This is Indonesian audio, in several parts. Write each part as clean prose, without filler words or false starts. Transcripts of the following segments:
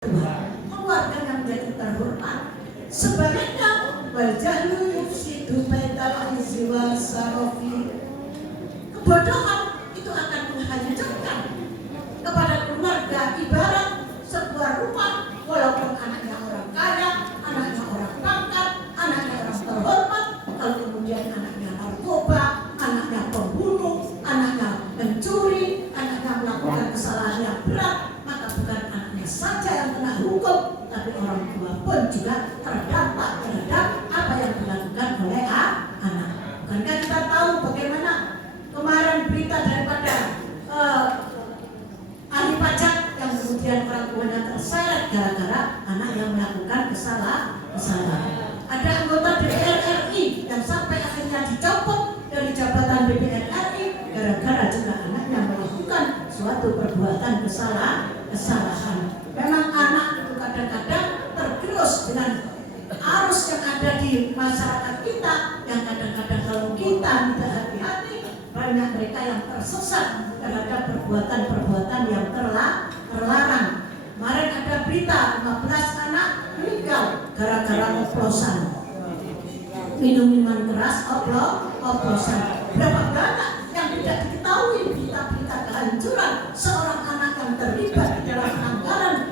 keluarga yang menjadi terhormat. Sebaliknya wajahlu yufsidu baital izzi wa sarofi, kebodohan itu akan menghancurkan kepada keluarga. Ibarat sebuah rumah, walaupun anaknya orang kaya, anaknya orang pangkat, anaknya orang terhormat, kalau kemudian anaknya narkoba, anaknya pembunuh, anaknya mencuri, anaknya melakukan kesalahan yang berat, maka bukan anaknya saja yang kena hukum, tapi orang tua pun juga terdampak terhadap apa yang dilakukan oleh anak. Bukankah kita tahu bagaimana kemarin berita daripada ahli pajak yang kemudian orang tuanya terseret gara-gara anak yang melakukan kesalahan. Ada anggota DPR RI yang sampai akhirnya dicopot dari jabatan DPR RI gara-gara juga anaknya melakukan suatu perbuatan kesalahan. Memang anak itu kadang-kadang tergerus dengan arus yang ada di masyarakat kita, yang kadang-kadang kalau kita tidak hati-hati, banyak mereka yang tersesat terhadap perbuatan-perbuatan yang terlarang. Kemarin ada berita 15 anak meninggal gara-gara oplosan, minuman keras, oplosan. Berapa banyak yang tidak diketahui berita-berita kehancuran seorang anak yang terlibat di dalam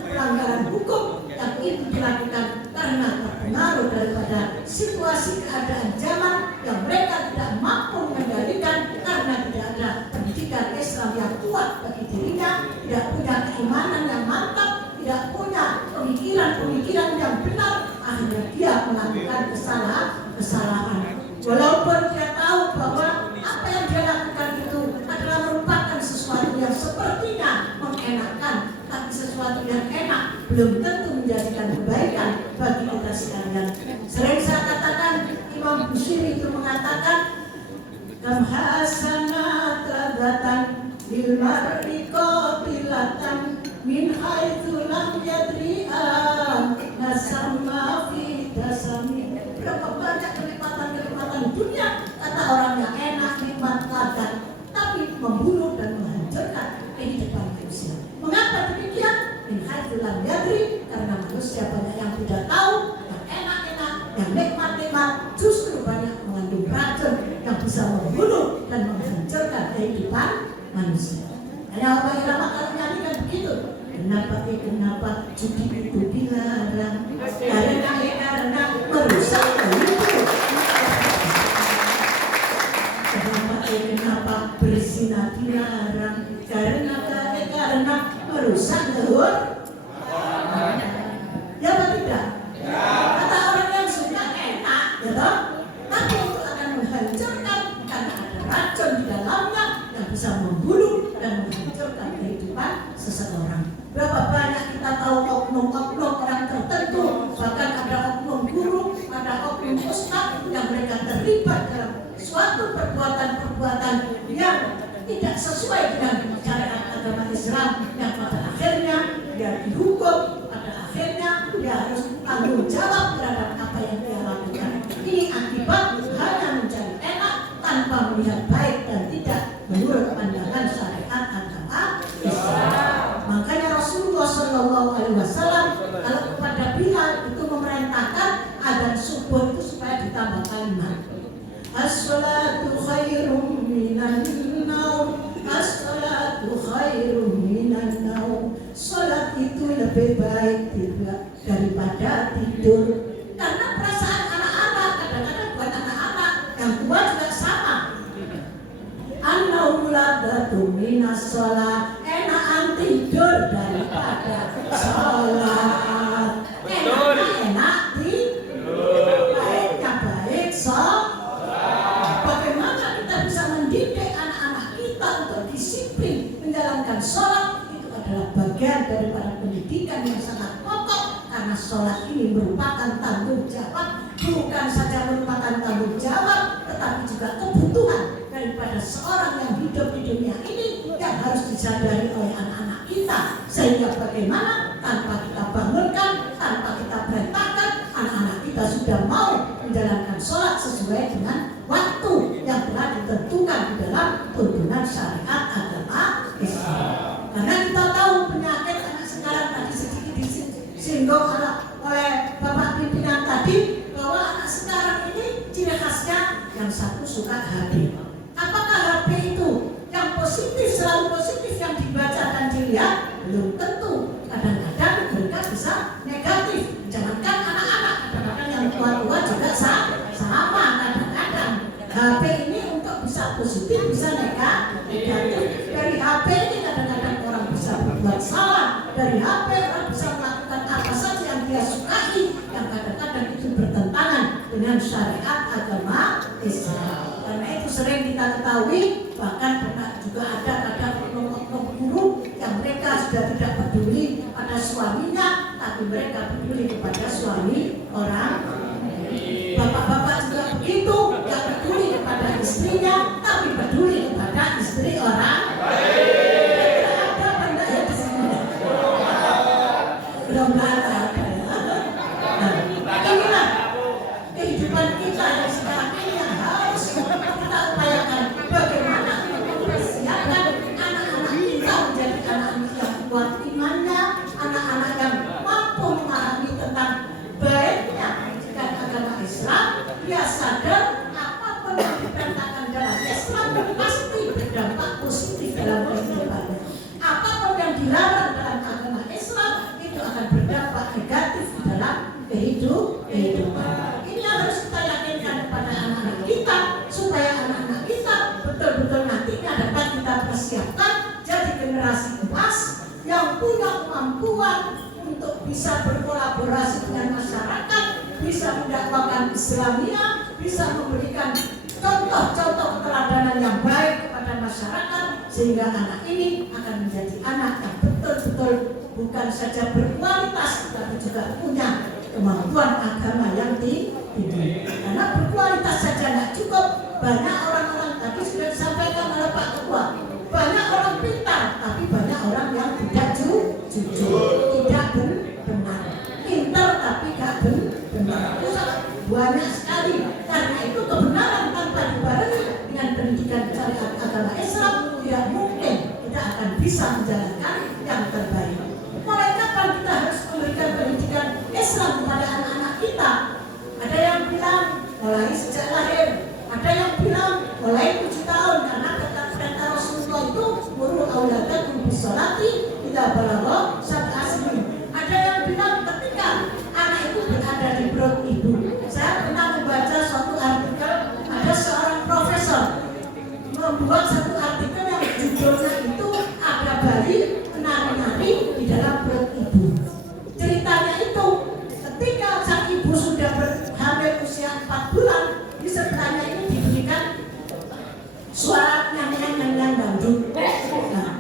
pelanggaran hukum yang itu dilakukan karena terpengaruh daripada situasi keadaan zaman yang mereka tidak mampu mengendalikan karena tidak ada pendidikan Islam yang kuat bagi dirinya, tidak punya keimanan yang mantap, tidak punya pemikiran yang benar, akhirnya dia melakukan kesalahan. Walaupun dia tahu bahwa apa yang dia lakukan itu adalah merupakan sesuatu yang sepertinya mengenakan, tapi sesuatu yang enak belum tentu menjadikan kebaikan bagi kita sekalian. Sering saya katakan, Imam Busiri itu mengatakan, kam hasanat ladatan lil mar'i qatilatan min haitsu lam yadri'a nasamma fi dasami. Berapa banyak kenikmatan dunia kata orang yang enak, nikmat, ladat, tapi membunuh dan menghancurkan kehidupan manusia. Mengapa demikian? Min haitsu lam yadri, karena manusia banyak yang tidak tahu, yang enak-enak, yang nikmat-nikmat, justru banyak mengandung racun yang bisa membunuh dan menghancurkan kehidupan manusia. Hanya apa irama kalau nyanyikan begitu. Kenapa judi itu dilarang? Karena merusak kehidupan. Kenapa berzina dilarang? Karena merusak kehidupan. Ya atau tidak? Kata orang yang suka enak, ya toh? Tapi itu akan menghancurkan karena ada racun di dalamnya yang bisa membunuh dan menghancurkan kehidupan seseorang. Berapa banyak kita tahu oknum-oknum orang tertentu, bahkan ada oknum guru, ada oknum ustaz yang mereka terlibat dalam suatu perbuatan-perbuatan yang tidak sesuai dengan syariat agama Islam, yang pada akhirnya dia dihukum, pada akhirnya dia harus tanggung jawab terhadap apa yang dia lakukan. Ini akibat hanya mencari enak tanpa melihat baik dan tidak menurut pandangan syariat agama Islam. Makanya Rasulullah SAW kalau kepada Bilal itu memerintahkan adzan subuh itu supaya ditambah kalimat as-salatu khairum minan naum, as-salatu khairum minan naum. Salat itu lebih baik daripada tidur. Karena perasaan anak-anak, kadang-kadang buat anak-anak, yang tua juga sama. An-naum ladatu minas shalah, enakan tidur daripada salat. Enak tidur, baiknya baik salat. Bagaimana kita bisa mendidik anak-anak kita untuk disiplin menjalankan salat? Itu adalah bagian daripada pendidikan yang sangat pokok, karena salat ini merupakan tanggung jawab, bukan saja merupakan tanggung jawab, tetapi juga kebutuhan daripada seorang yang hidup di dunia ini yang harus disadari oleh anak-anak kita. Sehingga bagaimana tanpa kita bangunkan, tanpa kita perintahkan, anak-anak kita sudah mau menjalankan sholat sesuai dengan waktu yang telah ditentukan di dalam tuntunan syariat agama Islam. Karena kita tahu penyakit anak sekarang tadi sedikit disinggung oleh Bapak pimpinan tadi bahwa anak sekarang ini ciri khasnya yang satu suka HP. Apakah HP itu yang positif, selalu positif yang dibaca dan dilihat? Belum tentu. Kadang-kadang mereka bisa negatif. Jangankan anak-anak, kadang-kadang yang tua-tua juga sama. Kadang-kadang HP ini untuk bisa positif, bisa negatif. Dari HP ini kadang-kadang orang bisa berbuat salah. Dari HP orang bisa melakukan apa saja yang dia sukai, yang kadang-kadang itu bertentangan dengan syariat agama Islam. Karena itu sering kita ketahui, bahkan pernah juga ada kadang oknum-oknum guru yang mereka sudah tidak peduli pada suaminya, tapi mereka peduli kepada suami orang. Bapak-bapak juga begitu, tidak peduli kepada istrinya, tapi peduli kepada istri orang. Ada benda ya di sini. Belum ada ya. Nah, inilah kehidupan kita yang sekarang ini yang harus kita upayakan. Bagaimana mempersiapkan anak-anak kita menjadi anak-anak yang kuat imannya, anak-anak yang mampu memahami tentang baiknya dan agama Islam. Dia sadar apapun yang diperintahkan dalam Islam pasti berdampak positif dalam kehidupannya. Apapun yang dilarang dalam agama Islam itu akan berdampak negatif di dalam kehidupan. Ini harus kita yakinkan kepada anak-anak kita supaya anak-anak kita betul-betul nantinya dapat kita persiapkan jadi generasi emas yang punya kemampuan untuk bisa berkolaborasi dengan masyarakat, bisa mendakwakan Islamiyah, bisa memberikan contoh-contoh keteladanan yang baik kepada masyarakat, sehingga anak ini akan menjadi anak yang betul-betul bukan saja berkualitas, tapi juga punya kemampuan agama yang tinggi. Karena berkualitas saja tidak cukup. Banyak orang-orang tadi sudah disampaikan oleh Pak Ketua, banyak orang pintar, tapi banyak orang yang tidak jujur, tidak benar. Pintar tapi tidak benar. Itu banyak sekali. Karena itu kebenaran tanpa dibarengi dengan pendidikan syariat agama Islam tidak mungkin kita akan bisa menjalankan yang terbaik. Mulai kapan kita harus memberikan pendidikan Islam kepada anak-anak kita? Ada yang bilang mulai sejak lahir, ada yang bilang mulai 7 tahun, karena kata Rasulullah itu muru auladakum bisolati idza balagha sab'a sinin. Ada yang bilang ketika anak itu berada di perut ibu. Saya pernah membaca suatu artikel, ada seorang profesor membuat satu artikel yang judulnya itu ada bayi menari-nari di dalam perut ibu. Ceritanya itu ketika sang ibu sudah berhamil usia 4 bulan, di sebelahnya ini diberikan suara nyanyian dangdut. Nah,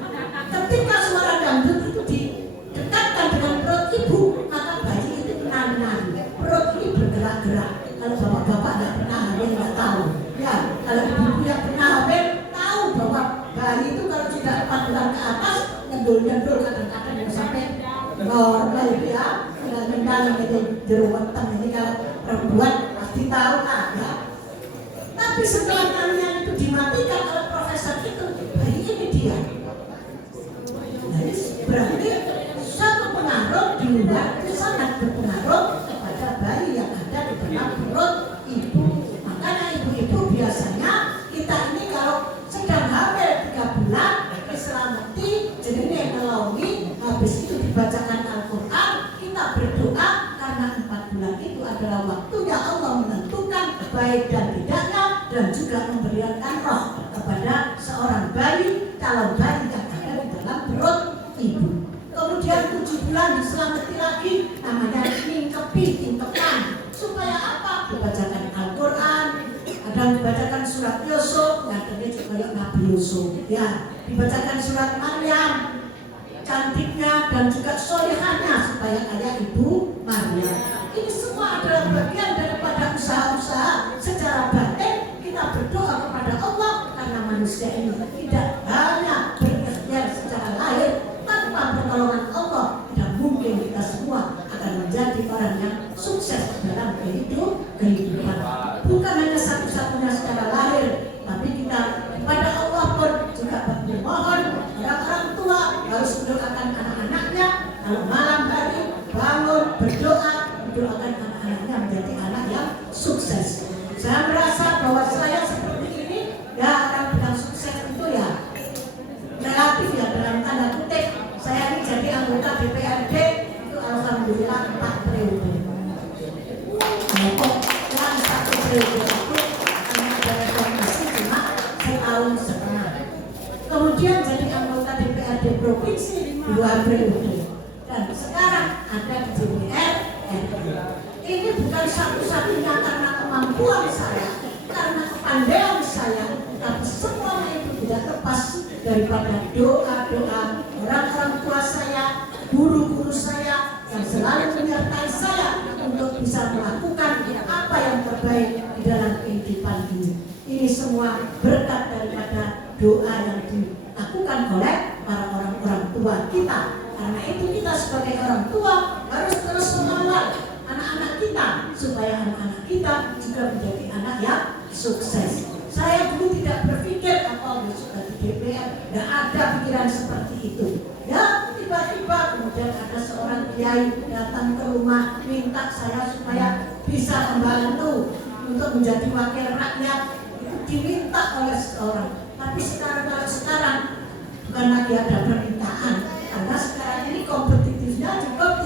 ketika suara dangdut itu didekatkan dengan perut ibu, maka bayi itu menari-nari. Perut ini bergerak-gerak. Kalau bapak-bapak tidak pernah hamil nggak tahu. Ya, kalau ibu yang pernah hamil tahu bahwa bayi itu kalau sudah 4 bulan ke atas nyendul-nyendul kadang-kadang yang sampai normal ya. Dengan itu jeruan ini kalau perempuan pasti tahu ya. Tapi setelah nyanyian itu dimatikan oleh profesor itu, bayi ini diam. Jadi berarti satu pengaruh di luar itu sangat berpengaruh kepada bayi yang ada di dalam perut ibu. Makanya ibu-ibu biasanya kita ini kalau sedang hamil 3 bulan diselamati, jenenge ngelongi, habis itu dibacakan Al-Quran, kita berdoa karena 4 bulan itu adalah waktunya Allah menentukan baik dan tidaknya, dan juga memberikan roh kepada seorang bayi, calon bayi yang ada di dalam perut ibu. Kemudian 7 bulan diselamati lagi, namanya ingkepan. Supaya apa? Dibacakan Al-Quran, ada dibacakan surat Yusuf, yang tadi juga Nabi Yusuf, ya, dibacakan surat Maryam, cantiknya dan juga solehahnya supaya kayak Ibu Maryam. Ini semua adalah bagian daripada usaha-usaha secara batin kita berdoa kepada Allah, karena manusia ini tidak hanya berikhtiar secara lahir, tanpa pertolongan Allah tidak mungkin kita semua akan menjadi orang yang sukses dalam kehidupan. Bukan hanya satu-satunya secara lahir, tapi kita kepada Allah pun juga bermohon orang-orang tua harus mendoakan anak-anaknya kalau malam hari mendoakan anak-anaknya menjadi anak yang sukses. Saya merasa bahwa saya seperti ini, ya orang bilang sukses itu ya relatif ya, dalam tanda kutip. Saya ini jadi anggota DPRD itu alhamdulillah 4 periode. Yang 1 periode itu hanya ada reformasi cuma setahun setengah. Kemudian jadi anggota DPRD provinsi 2 periode. Dan sekarang ada di DPR RI. Ini bukan satu-satunya karena kemampuan saya, karena kepandaian saya, tapi semuanya itu tidak lepas daripada doa-doa orang-orang tua saya, guru-guru saya yang selalu menyertai saya untuk bisa melakukan apa yang terbaik di dalam kehidupan ini. Ini semua berkat daripada doa yang dilakukan oleh para orang-orang tua kita. Karena itu kita sebagai orang tua harus terus mengawal anak-anak kita supaya anak-anak kita juga menjadi anak yang sukses. Saya dulu tidak berpikir apa sudah di DPR, tidak ada pikiran seperti itu. Ya tiba-tiba kemudian ada seorang kiai datang ke rumah minta saya supaya bisa membantu untuk menjadi wakil rakyat. Itu diminta oleh seorang. Tapi sekarang bukan lagi ada permintaan, karena sekarang ini kompetitifnya cukup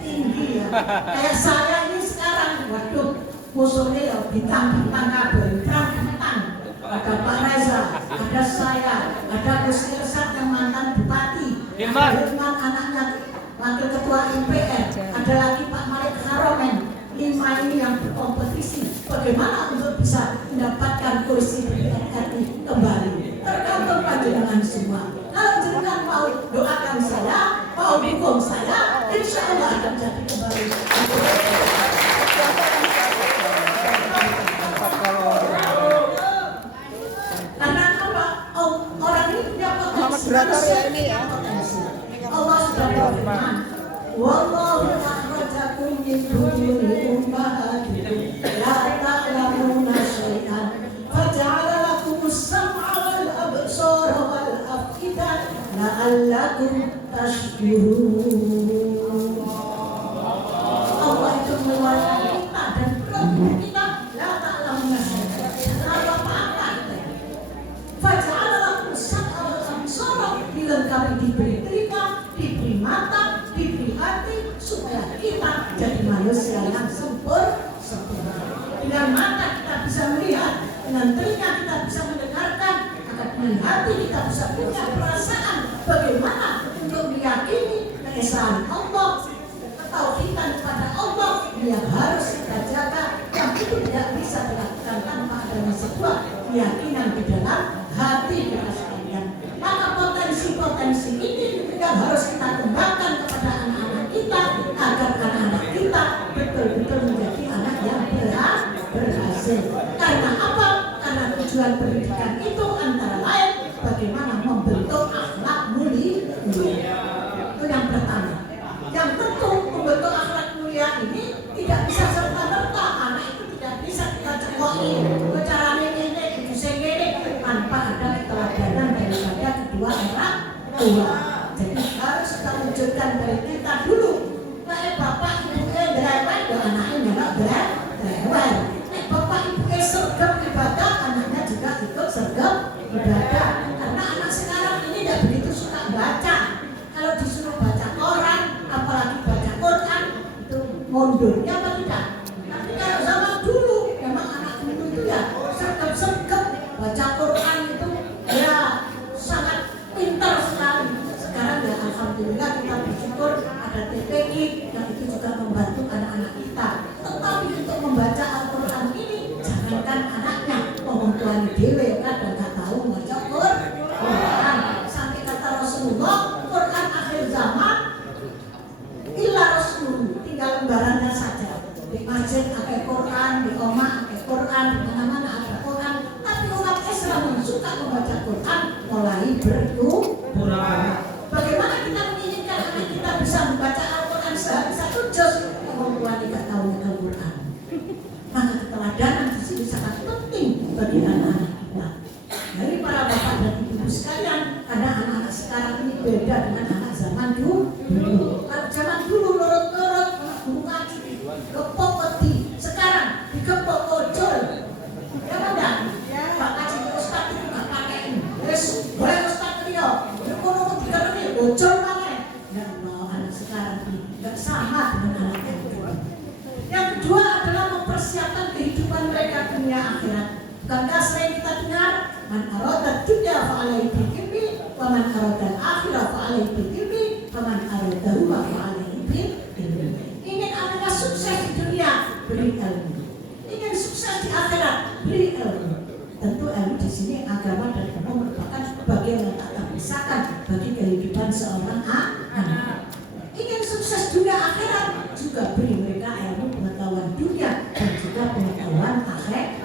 tinggi ya. Kayak saya ini sekarang, waduh, musuhnya ya bintang-bintang kabel, bintang-bintang. Ada Pak Reza, ada saya, ada Gus Irsad yang mantan bupati, ada Irman anaknya wakil ketua MPR, ada lagi Pak Malik Haromen. 5 ini yang berkompetisi bagaimana untuk bisa mendapatkan kursi DPR RI kembali. Tergantung panjenengan semua. Kalau jenengan mau doakan saya, mau dukung saya, insya Allah akan jadi kembali. Karena apa? Orang ini punya potensi. Manusia ini ya. Allah sudah berfirman, wallahu akhrajakum min butuni ummahatikum la ta'lamuna syai'an faja'ala lakumus sam'a wal absara wal af'idata la'allakum tashkurun. Allah itu mengeluarkan kita dan perut kita la ta'lamuna syai'an apa-apa. Faja'ala lakumus sam'a wal absara, dilengkapi diberi telinga, diberi mata, diberi hati, supaya kita jadi manusia yang sempurna. Dengan mata kita bisa melihat, dengan telinga kita bisa mendengarkan, dengan hati kita bisa punya perasaan bagaimana untuk meyakini keesaan Allah, ketauhidan kepada Allah yang harus kita jaga, yang itu tidak bisa dilakukan tanpa adanya sebuah keyakinan di dalam hati kita sekalian. Maka potensi-potensi ini yang harus kita kembangkan kepada anak-anak kita agar anak-anak kita betul-betul menjadi anak yang berhasil. Karena apa? Karena tujuan pendidikan itu antara lain bagaimana membentuk akhlak mulia. Itu yang pertama. Yang tentu membentuk akhlak mulia ini tidak bisa serta-merta. Anak itu tidak bisa kita cekoki caranya ini, itu sendiri tanpa ada keteladanan daripada kedua orang tua. Jadi harus kita wujudkan dari kita dulu. Nek bapak ibunya berewel, ya anaknya nggak berewel. Nek bapak ibunya sergap ibadah, anaknya juga ikut sergap ibadah. Karena anak sekarang ini tidak begitu suka baca. Kalau disuruh baca koran, apalagi baca Quran, itu mundurnya apa tidak? Tapi kalau zaman dulu, memang anak dulu itu ya sergap-sergap baca Quran itu ya sangat pintar sekali. Sekarang ya alhamdulillah kita bersyukur ada TPQ yang itu juga membantu anak-anak kita. Tetapi untuk membaca Al-Quran ini jangankan anaknya, orang tuanya dewe kadang nggak tahu membaca Quran. Sampai kata Rasulullah, Quran akhir zaman illa Rasul, tinggal lembarannya saja. Di masjid ada Quran, di omah ada Quran, di mana-mana ada Quran. Tapi umat Islam yang suka membaca Quran mulai berkurang. Bagaimana kita menginginkan anak kita bisa membaca Al-Quran sehari 1 juz, orang tua tidak tahu Al-Quran. Maka keteladanan di sini sangat penting bagi anak-anak kita. Dari para bapak dan ibu sekalian, karena anak-anak sekarang ini beda dengan anak zaman dulu. Kalau zaman dulu nurut-nurut, guru ngaji, Bukankah sering kita dengar, man arada dunya fa'alaihi bil-ilmi, wa man arada al-akhirah fa'alaihi bil-ilmi, wa man aradahuma fa'alaihi bil-ilmi. Ingin Anda sukses di dunia, beri ilmu. Ingin sukses di akhirat, beri ilmu. Tentu ilmu di sini agama dan ilmu merupakan bagian yang tak terpisahkan bagi kehidupan seorang anak. Ingin sukses dunia akhirat, juga beri mereka ilmu pengetahuan dunia dan juga pengetahuan akhirat.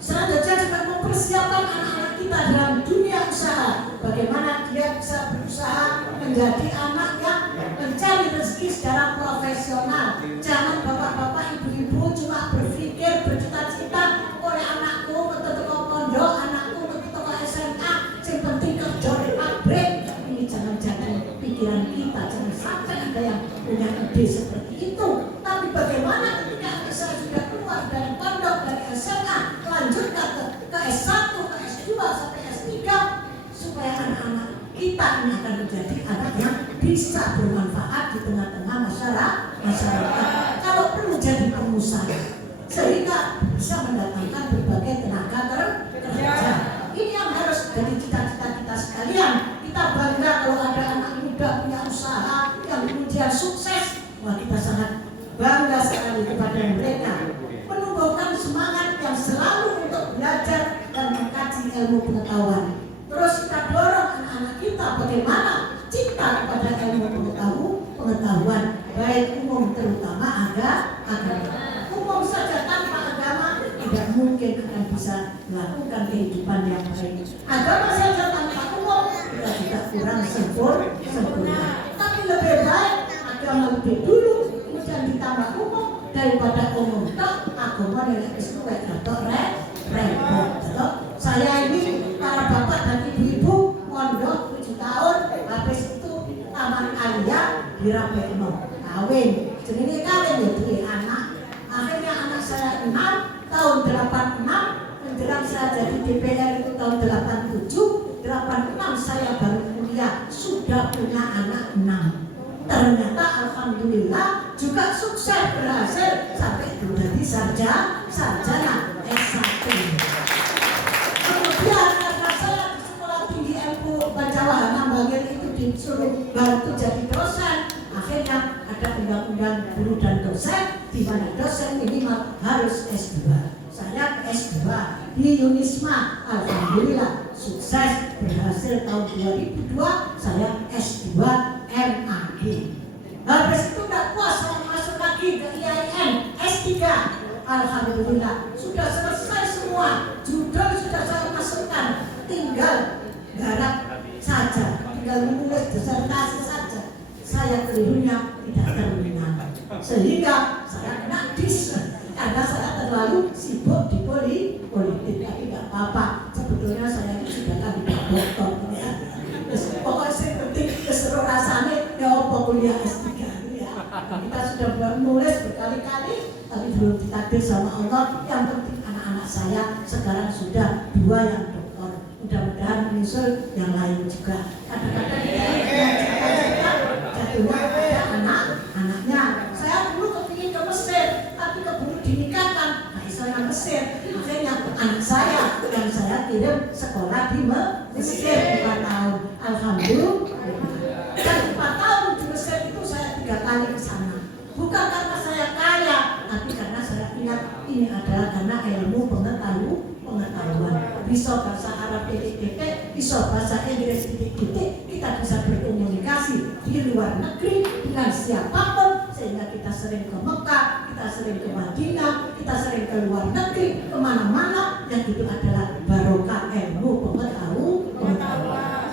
Selanjutnya juga mempersiapkan anak-anak kita dalam dunia usaha. Bagaimana dia bisa berusaha menjadi anak yang mencari rezeki secara profesional. Jangan bapak-bapak, ibu-ibu cuma berpikir bercita-cita, oleh anakku untuk pondok, anakku untuk SMA, yang penting kerja di pabrik. Ini jangan jadi pikiran kita, jangan sampai ada yang punya ide seperti itu. Tapi bagaimana ketika saya sudah keluar dari pondok, dari SMA, lanjutkan ke S1, ke S2, sampai S3, supaya anak-anak kita ini akan menjadi anak yang bisa bermanfaat di tengah-tengah masyarakat. Kalau perlu jadi pengusaha, sehingga bisa mendatangkan berbagai tenaga kerja. Ini yang harus jadi cita-cita kita sekalian. Kita bangga kalau ada anak muda punya usaha yang kemudian sukses. Wah, kita sangat bangga sekali kepada mereka. Menumbuhkan semangat yang selalu untuk belajar dan mengkaji ilmu pengetahuan. Terus kita dorong anak-anak kita bagaimana cinta kepada ilmu pengetahuan, baik umum terutama agama. Umum saja tanpa agama tidak mungkin akan bisa melakukan kehidupan yang baik. Agama saja tanpa umum kita tidak kurang sempurna. Tapi lebih baik agama lebih dulu, kemudian ditambah umum daripada umum. Agama yang itu atau repot. Saya ini para bapak dan ibu-ibu mondok 7 tahun, habis itu taman alia dirapekno kawin. Jadi kawin ya duwe anak. Akhirnya anak saya 6 tahun 86, menjelang saya jadi DPR itu tahun 87, 86 saya baru kuliah, sudah punya anak 6. Ternyata alhamdulillah juga sukses berhasil sampai menjadi sarjana S1. Kemudian karena saya di sekolah tinggi ilmu Pancawahana bagian itu disuruh bantu jadi dosen, akhirnya ada undang-undang guru dan dosen di mana dosen minimal harus S2. Saya S2 di Unisma, alhamdulillah sukses berhasil tahun 2002 saya S2 MAG. Habis itu tidak puas saya masuk lagi ke IAIN S3. Alhamdulillah sudah selesai semua, judul sudah saya masukkan, tinggal garap saja, tinggal menulis disertasi saja. Saya kelirunya tidak terminal, sehingga saya kena dis karena saya terlalu sibuk di politik. Tapi tidak apa-apa, sebetulnya saya ini sudah kandidat doktor ya. Pokoknya yang penting keseru rasanya ya apa kuliah S3 ya. Kita sudah menulis berkali-kali tapi belum ditakdir sama Allah. Yang penting anak-anak saya sekarang sudah 2 yang doktor, mudah-mudahan menyusul yang lain juga. Kadang-kadang kita jatuhnya ada anak-anaknya. Saya dulu kepingin ke Mesir tapi keburu dinikahkan, nah saya Mesir. Akhirnya anak saya yang saya kirim sekolah di Mesir 4 tahun. Alhamdulillah. Dan 4 tahun di Mesir itu saya 3 kali ke sana. Bukan karena saya kaya, tapi karena saya ingat ini adalah karena ilmu pengetahuan. Bisa bahasa Arab titik-titik, bisa bahasa Inggris titik-titik, kita bisa berkomunikasi di luar negeri dengan siapapun, sehingga kita sering ke Mekah, kita sering ke Madinah, kita sering ke luar negeri, kemana-mana. Yang itu adalah barokah ilmu pengetahuan.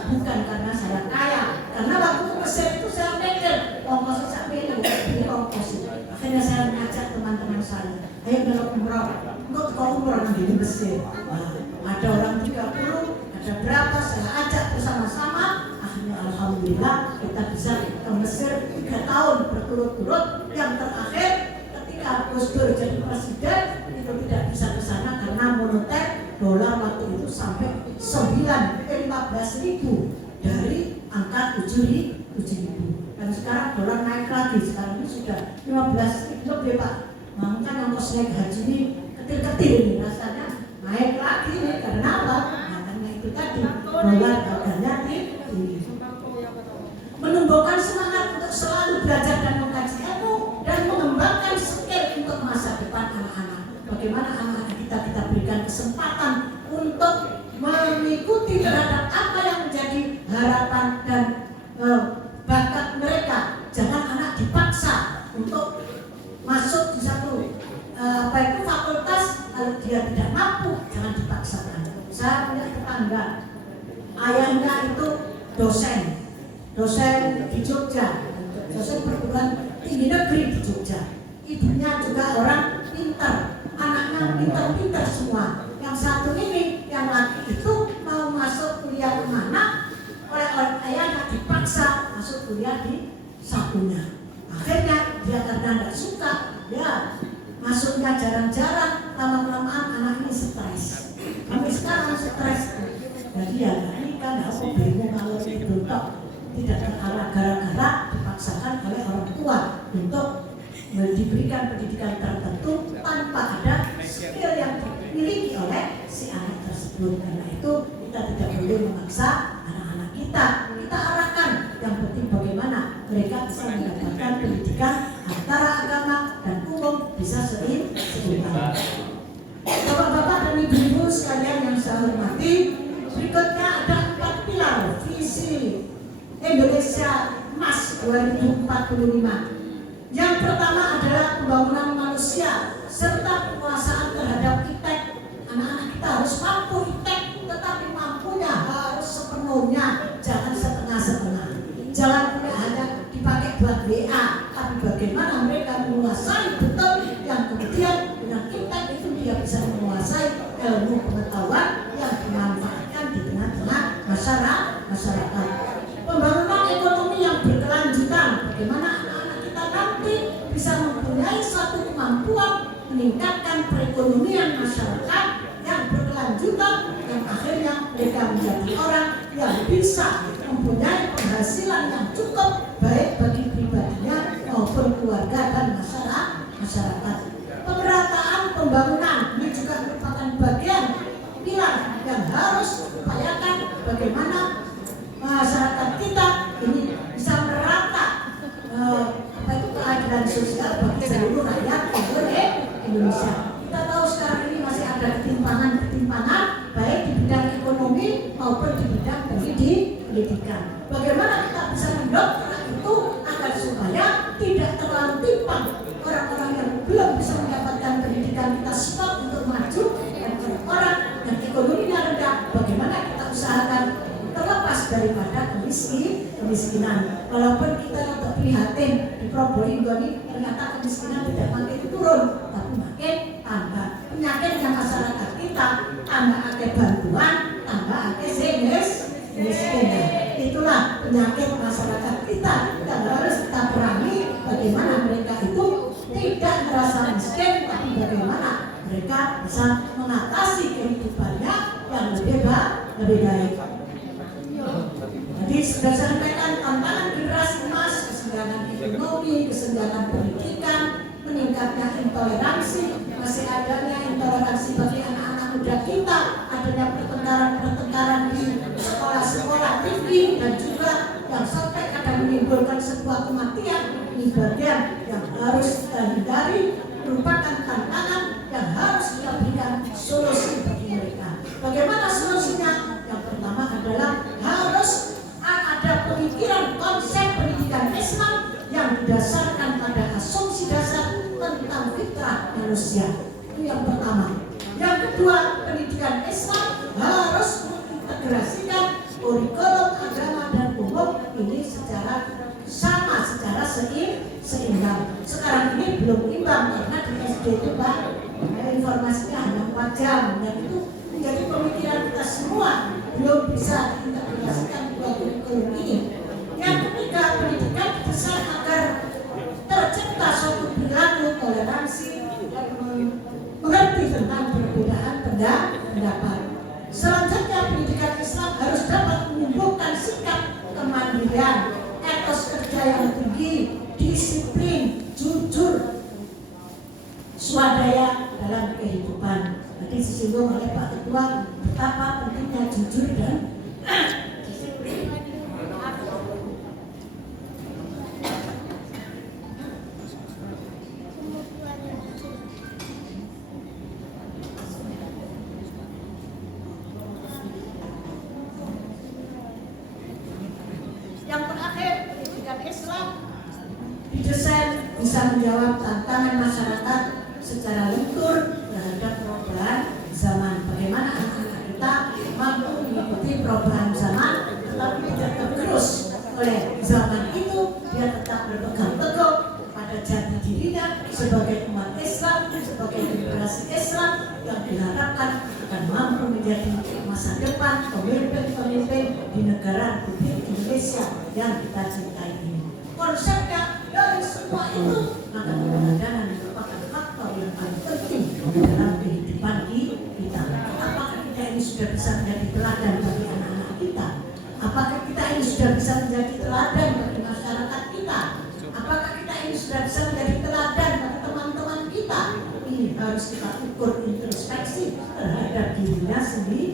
Bukan karena saya kaya, karena waktu ke Mesir itu saya mikir ongkos sampai ini ongkos. Akhirnya saya mengajak teman-teman saya, ayo belok umroh, kok umroh di Mesir. Ada orang 30, ada berapa, saya ajak bersama-sama. Akhirnya alhamdulillah kita bisa ke Mesir 3 tahun berturut-turut. Yang terakhir ketika Gus Dur jadi presiden itu tidak bisa ke sana karena moneter dolar waktu itu sampai 15.000 dari angka 7.000. Dan sekarang dolar naik lagi, sekarang ini sudah 15.000 lebih Pak. Makanya ongkos naik haji ini ketil-ketil ini rasanya naik lagi nih. Karena apa? Nah, karena itu tadi bahwa dadanya tinggi. Menumbuhkan semangat untuk selalu belajar dan mengkaji ilmu dan mengembangkan skill untuk masa depan anak-anak. Bagaimana anak-anak kita berikan kesempatan untuk mengikuti terhadap apa yang menjadi harapan dan bakat mereka. Jangan anak dipaksa untuk masuk di satu fakultas kalau dia tidak mampu, jangan dipaksakan. Saya punya tetangga, ayahnya itu dosen di Jogja, dosen perguruan tinggi negeri di Jogja. Ibunya juga orang pintar, anaknya pintar-pintar semua. Yang satu ini, yang laki itu mau masuk kuliah kemana, oleh ayahnya dipaksa masuk kuliah di satunya. Akhirnya dia karena tidak suka, ya masuknya jarang-jarang, lama-lamaan anak ini stres. Kami sekarang stres. Jadi ya ini kan aku bingung kalau itu tidak terarah gara-gara dipaksakan oleh orang tua untuk diberikan pendidikan tertentu tanpa ada skill yang dimiliki oleh si anak tersebut. Karena itu kita tidak boleh memaksa anak-anak kita. Kita arahkan, yang penting bagaimana mereka bisa mendapatkan pendidikan antara agama dan umum bisa seimbang. Bapak-bapak dan ibu-ibu sekalian yang saya hormati, berikutnya ada 4 pilar visi Indonesia Emas 2045. Yang pertama adalah pembangunan manusia serta penguasaan terhadap iptek. Anak-anak kita harus mampu iptek, tetapi mampunya harus sepenuhnya, jangan setengah-setengah. Jangan hanya dipakai buat WA, tapi bagaimana mereka menguasai betul yang kemudian dengan iptek itu dia bisa menguasai ilmu pengetahuan yang dimanfaatkan di tengah-tengah masyarakat. Pembangunan ekonomi yang berkelanjutan, bagaimana anak-anak kita nanti bisa mempunyai suatu kemampuan meningkatkan perekonomian masyarakat yang berkelanjutan, yang akhirnya mereka menjadi orang yang bisa mempunyai penghasilan yang cukup baik bagi pribadinya maupun keluarga dan masyarakat. Pemerataan pembangunan ini juga merupakan bagian pilar yang harus upayakan bagaimana masyarakat kita ini bisa merata keadilan sosial bagi seluruh rakyat Indonesia. Kita tahu sekarang ini masih ada ketimpangan baik di bidang ekonomi maupun di bidang pendidikan. Bagaimana kita bisa mendongkrak itu agar supaya tidak terlalu timpang orang-orang yang belum bisa mendapatkan pendidikan kita stop untuk maju, dan orang yang ekonominya rendah bagaimana kita usahakan terlepas daripada kemiskinan. Walaupun kita tetap prihatin di Probolinggo ini ternyata kemiskinan tidak makin turun, tapi makin tambah. Penyakitnya masyarakat kita tambah akeh bantuan, tambah akeh miskin. Itulah penyakit masyarakat kita yang harus kita perangi. Bagaimana mereka itu tidak merasa miskin, tapi bagaimana mereka bisa mengatasi kehidupannya yang lebih baik. Jadi sudah saya sampaikan tantangan generasi emas, kesenjangan ekonomi, kesenjangan pendidikan, meningkatnya intoleransi, masih adanya intoleransi bagi anak-anak muda kita, adanya pertengkaran di sekolah-sekolah tinggi, dan juga yang sampai kadang menimbulkan sebuah kematian. Ini bagian yang harus kita hindari, merupakan tantangan yang harus kita berikan solusi bagi mereka. Bagaimana solusinya? Yang pertama adalah harus ada pemikiran konsep pendidikan Islam yang didasarkan pada asumsi dasar tentang fitrah manusia. Itu yang pertama. Yang kedua, pendidikan Islam harus mengintegrasikan kurikulum agama dan umum ini secara sama, secara seimbang. Sekarang ini belum imbang karena di SD itu Pak, informasinya hanya 4 jam, dan itu menjadi pemikiran kita semua belum bisa diintegrasikan dua kurikulum ini. Yang ketiga, pendidikan besar agar tercipta suatu perilaku toleransi dan mengerti tentang perbedaan pendapat. Selanjutnya, pendidikan Islam harus dapat menumbuhkan sikap kemandirian, etos kerja yang tinggi, disiplin, jujur, swadaya dalam kehidupan kehidupan. Tadi disinggung oleh Pak Ketua betapa pentingnya jujur dan yang terakhir, pendidikan Islam didesain bisa menjawab tantangan masyarakat secara lentur terhadap perubahan zaman. Bagaimana anak-anak kita mampu mengikuti perubahan zaman tetapi tidak tergerus oleh zaman itu, dia tetap berpegang teguh pada jati dirinya sebagai umat Islam, sebagai generasi Islam yang diharapkan akan mampu menjadi masa depan pemimpin-pemimpin di negara Republik Indonesia yang kita cintai ini. Konsepnya dari semua itu, maka keteladanan merupakan faktor yang paling penting dalam kehidupan kita. Apakah kita ini sudah bisa menjadi teladan bagi anak-anak kita? Apakah kita ini sudah bisa menjadi teladan bagi masyarakat kita? Apakah kita ini sudah bisa menjadi teladan bagi teman-teman kita? Ini harus kita ukur introspeksi terhadap dirinya sendiri.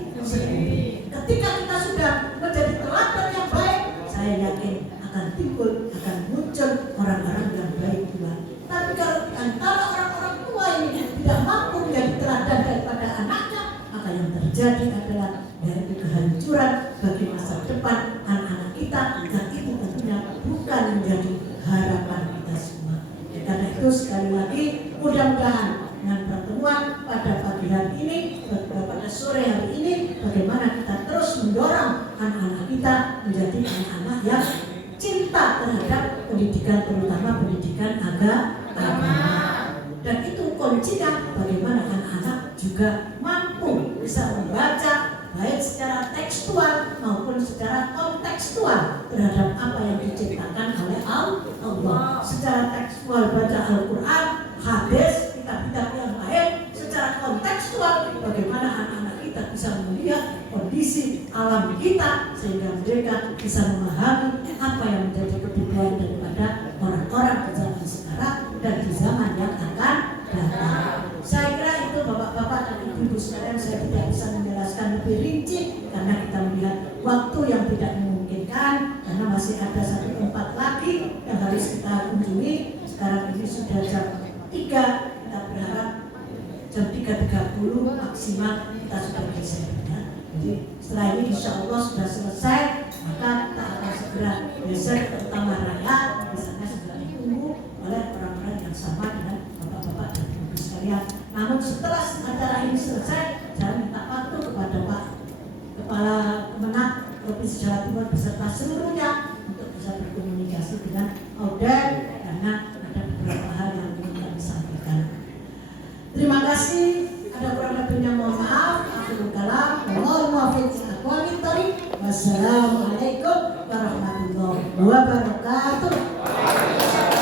Ketika kita sudah menjadi teladan yang baik, saya yakin akan timbul, akan muncul orang-orang yang baik juga. Tapi kalau di antara orang-orang tua ini tidak mampu menjadi teladan daripada anaknya, maka yang terjadi adalah yaitu kehancuran bagi masa depan anak-anak kita, dan itu tentunya bukan menjadi harapan kita semua. Karena itu sekali lagi mudah-mudahan dengan pertemuan pada pagi hari ini, pada sore hari ini, bagaimana kita terus mendorong anak-anak kita menjadi anak-anak yang cinta terhadap pendidikan, terutama pendidikan agama. Dan itu kuncinya bagaimana anak-anak juga mampu bisa membaca baik secara tekstual maupun secara kontekstual terhadap apa yang diciptakan oleh Allah. Secara tekstual baca Al-Quran, hadis, kitab-kitab yang lain. Secara kontekstual bagaimana anak-anak kita bisa melihat kondisi alam kita sehingga mereka bisa memahami apa yang menjadi kebutuhan daripada orang-orang di zaman sekarang dan di zaman yang akan datang. Saya kira itu Bapak-bapak dan Ibu-ibu sekalian, saya tidak bisa menjelaskan lebih rinci karena kita melihat waktu yang tidak memungkinkan, karena masih ada satu tempat lagi yang harus kita kunjungi. Sekarang ini sudah jam 3, kita berharap jam 3.30 maksimal kita sudah selesai. Jadi setelah ini insya Allah sudah selesai, maka kita akan segera geser ke Taman Raya, di sana sudah ditunggu oleh orang-orang yang sama dengan Bapak-bapak dan Ibu sekalian. Namun setelah acara ini selesai, saya minta waktu kepada Pak Kepala Kemenag Provinsi Jawa Timur beserta seluruhnya untuk bisa berkomunikasi dengan Auden karena ada beberapa hal yang ingin kami sampaikan. Terima kasih. Ada kurang lebihnya mohon maaf. Akhirul kalam. Wassalamualaikum warahmatullahi wabarakatuh.